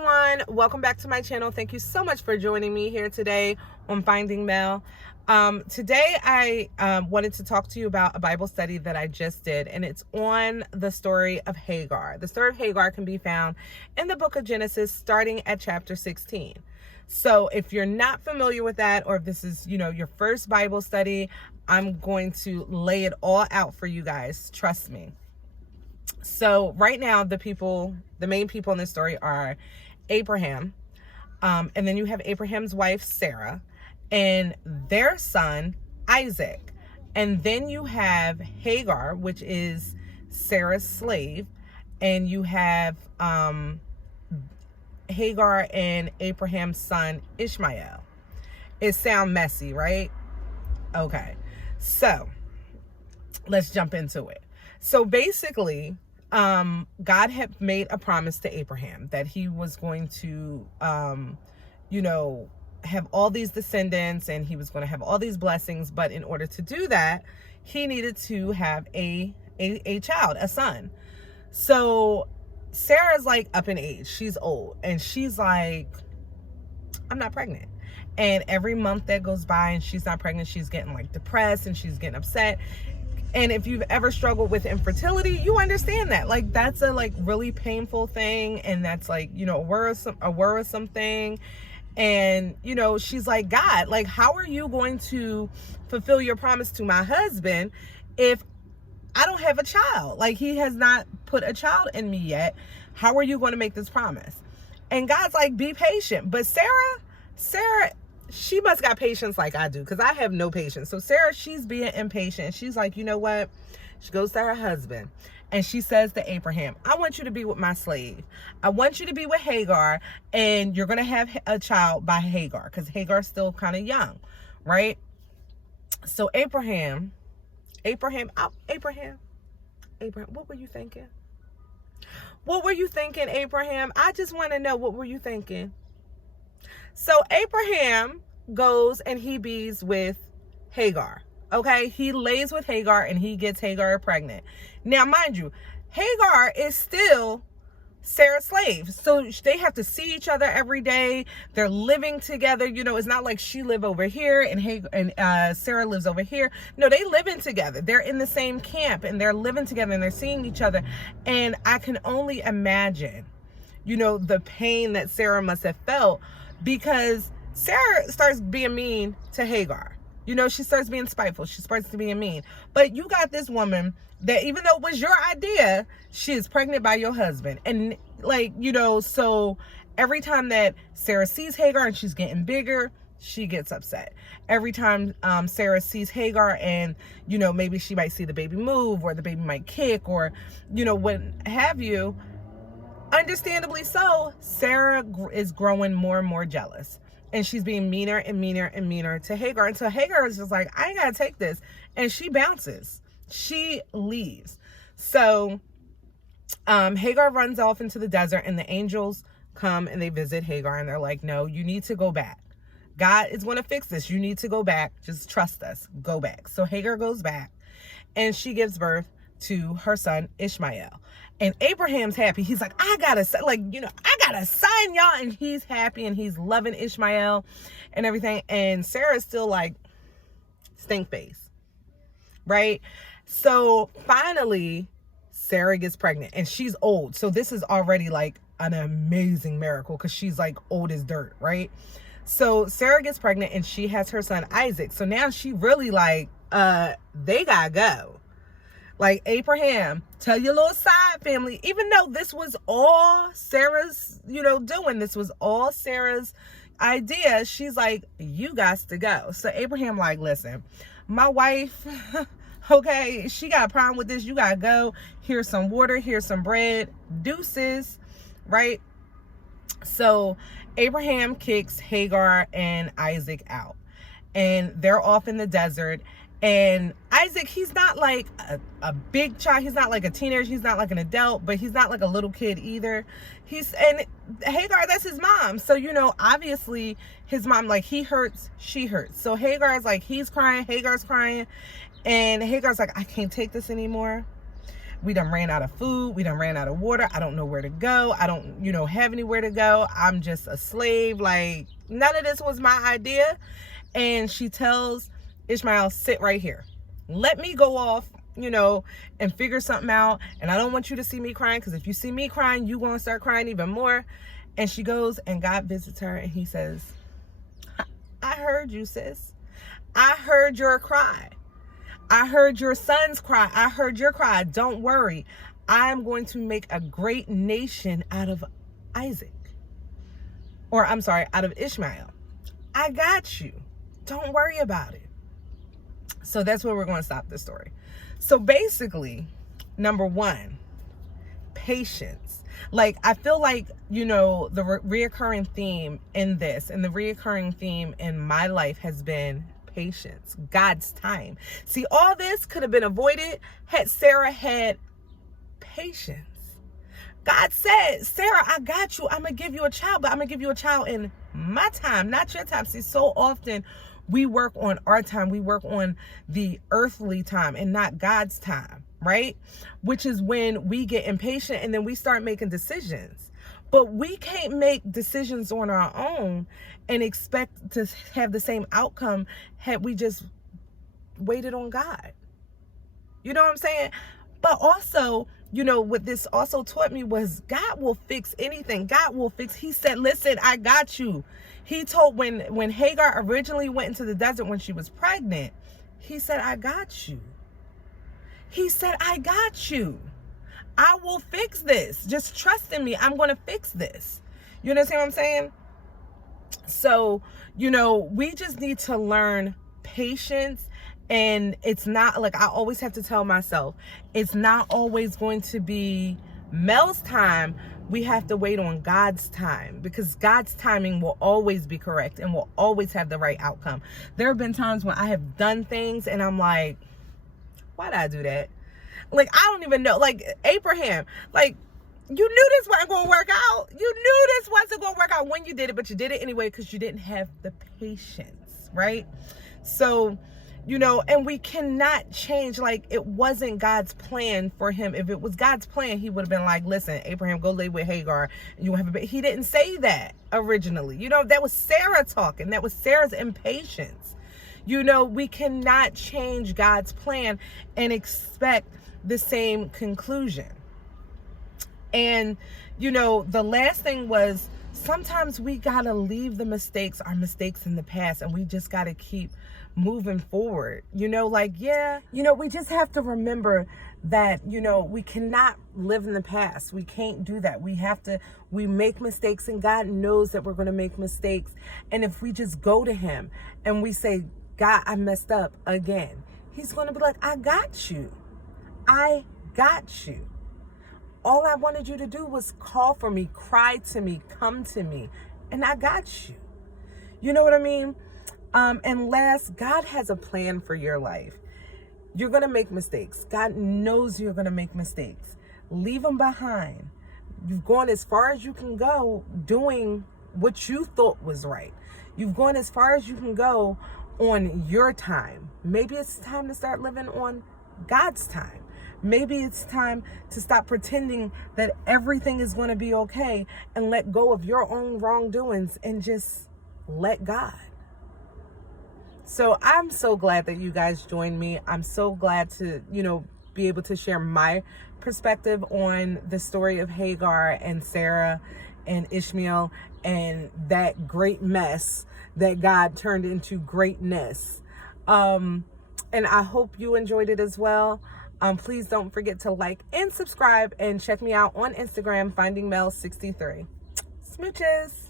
everyone, welcome back to my channel. Thank you so much for joining me here today on Finding Mel. Today I wanted to talk to you about a Bible study that I just did, and it's on the story of Hagar. The story of Hagar can be found in the book of Genesis starting at chapter 16. So if you're not familiar with that, or if this is, your first Bible study, I'm going to lay it all out for you guys. Trust me. So right now, the main people in this story are Abraham, and then you have Abraham's wife, Sarah, and their son, Isaac. And then you have Hagar, which is Sarah's slave, and you have Hagar and Abraham's son, Ishmael. It sounds messy, right? Okay, so let's jump into it. So basically, God had made a promise to Abraham that he was going to, have all these descendants, and he was going to have all these blessings. But in order to do that, he needed to have a child, a son. So Sarah's like up in age. She's old, and she's like, I'm not pregnant. And every month that goes by and she's not pregnant, she's getting like depressed and she's getting upset. And if you've ever struggled with infertility, you understand that. Like, that's a really painful thing. And that's like, a worrisome thing. And, she's like, God, like, how are you going to fulfill your promise to my husband if I don't have a child? Like, he has not put a child in me yet. How are you going to make this promise? And God's like, be patient. But Sarah, she must got patience like I do, because I have no patience. So Sarah, she's being impatient. She's like, you know what? She goes to her husband and she says to Abraham, I want you to be with my slave. I want you to be with Hagar, and you're going to have a child by Hagar, because Hagar's still kind of young, right? So Abraham, what were you thinking? What were you thinking, Abraham? I just want to know, what were you thinking? So Abraham goes and he bees with Hagar. Okay, he lays with Hagar and he gets Hagar pregnant. Now, mind you, Hagar is still Sarah's slave. So they have to see each other every day. They're living together. It's not like she live over here and Sarah lives over here. No, they living together. They're in the same camp and they're living together and they're seeing each other. And I can only imagine, the pain that Sarah must have felt, because Sarah starts being mean to Hagar. She starts being spiteful. She starts being mean. But you got this woman that, even though it was your idea, she is pregnant by your husband. And so every time that Sarah sees Hagar and she's getting bigger, she gets upset. Every time Sarah sees Hagar and, maybe she might see the baby move, or the baby might kick, or, what have you, understandably so, Sarah is growing more and more jealous. And she's being meaner and meaner and meaner to Hagar. And so Hagar is just like, I ain't got to take this. And she bounces. She leaves. So Hagar runs off into the desert, and the angels come and they visit Hagar. And they're like, no, you need to go back. God is going to fix this. You need to go back. Just trust us. Go back. So Hagar goes back, and she gives birth to her son Ishmael. And Abraham's happy. He's like, I got a son, I got a son, y'all. And he's happy and he's loving Ishmael and everything. And Sarah's still like, stink face, right? So finally, Sarah gets pregnant, and she's old. So this is already like an amazing miracle, because she's like old as dirt, right? So Sarah gets pregnant and she has her son Isaac. So now she really like, they gotta go. Like, Abraham, tell your little side family, even though this was all Sarah's, doing, this was all Sarah's idea, she's like, you got to go. So Abraham like, listen, my wife, okay, she got a problem with this. You got to go. Here's some water. Here's some bread. Deuces, right? So Abraham kicks Hagar and Isaac out, and they're off in the desert. And Isaac, he's not like a big child. He's not like a teenager. He's not like an adult, but he's not like a little kid either. And Hagar, that's his mom. So, obviously his mom, like, he hurts, she hurts. So Hagar's like, he's crying, Hagar's crying. And Hagar's like, I can't take this anymore. We done ran out of food. We done ran out of water. I don't know where to go. I don't, have anywhere to go. I'm just a slave. Like, none of this was my idea. And she tells Ishmael, sit right here. Let me go off, and figure something out. And I don't want you to see me crying, because if you see me crying, you're going to start crying even more. And she goes, and God visits her, and he says, I heard you, sis. I heard your cry. I heard your son's cry. I heard your cry. Don't worry. I am going to make a great nation out of Isaac. Or, I'm sorry, out of Ishmael. I got you. Don't worry about it. So that's where we're going to stop this story. So basically, number one, patience. Like, I feel like, the reoccurring theme in this and the reoccurring theme in my life has been patience, God's time. See, all this could have been avoided had Sarah had patience. God said, Sarah, I got you. I'm going to give you a child, but I'm going to give you a child in my time, not your time. See, so often we work on our time. We work on the earthly time and not God's time, right? Which is when we get impatient and then we start making decisions. But we can't make decisions on our own and expect to have the same outcome had we just waited on God. You know what I'm saying? But also, what this also taught me was God will fix anything. God will fix. He said, listen, I got you. He told when Hagar originally went into the desert when she was pregnant, he said, I got you. He said, I got you. I will fix this. Just trust in me. I'm going to fix this. You understand what I'm saying? So, we just need to learn patience. And it's not like, I always have to tell myself, it's not always going to be Mel's time. We have to wait on God's time, because God's timing will always be correct and will always have the right outcome. There have been times when I have done things and I'm like, why did I do that? Like, I don't even know. Like, Abraham, like, you knew this wasn't going to work out. You knew this wasn't going to work out when you did it, but you did it anyway because you didn't have the patience, right? So, and we cannot change, like, it wasn't God's plan for him. If it was God's plan, he would have been like, listen, Abraham, go lay with Hagar. You have a baby. He didn't say that originally. That was Sarah talking. That was Sarah's impatience. We cannot change God's plan and expect the same conclusion. And, the last thing was, sometimes we got to leave our mistakes in the past, and we just got to keep moving forward. We just have to remember that, we cannot live in the past. We can't do that. We make mistakes, and God knows that we're going to make mistakes. And if we just go to him and we say, God, I messed up again, he's going to be like, I got you. I got you. All I wanted you to do was call for me, cry to me, come to me, and I got you. You know what I mean? And last, God has a plan for your life. You're going to make mistakes. God knows you're going to make mistakes. Leave them behind. You've gone as far as you can go doing what you thought was right. You've gone as far as you can go on your time. Maybe it's time to start living on God's time. Maybe it's time to stop pretending that everything is going to be okay and let go of your own wrongdoings and just let God. So I'm so glad that you guys joined me. I'm so glad to, be able to share my perspective on the story of Hagar and Sarah and Ishmael and that great mess that God turned into greatness. And I hope you enjoyed it as well. Please don't forget to like and subscribe, and check me out on Instagram, findingmel63. Smooches.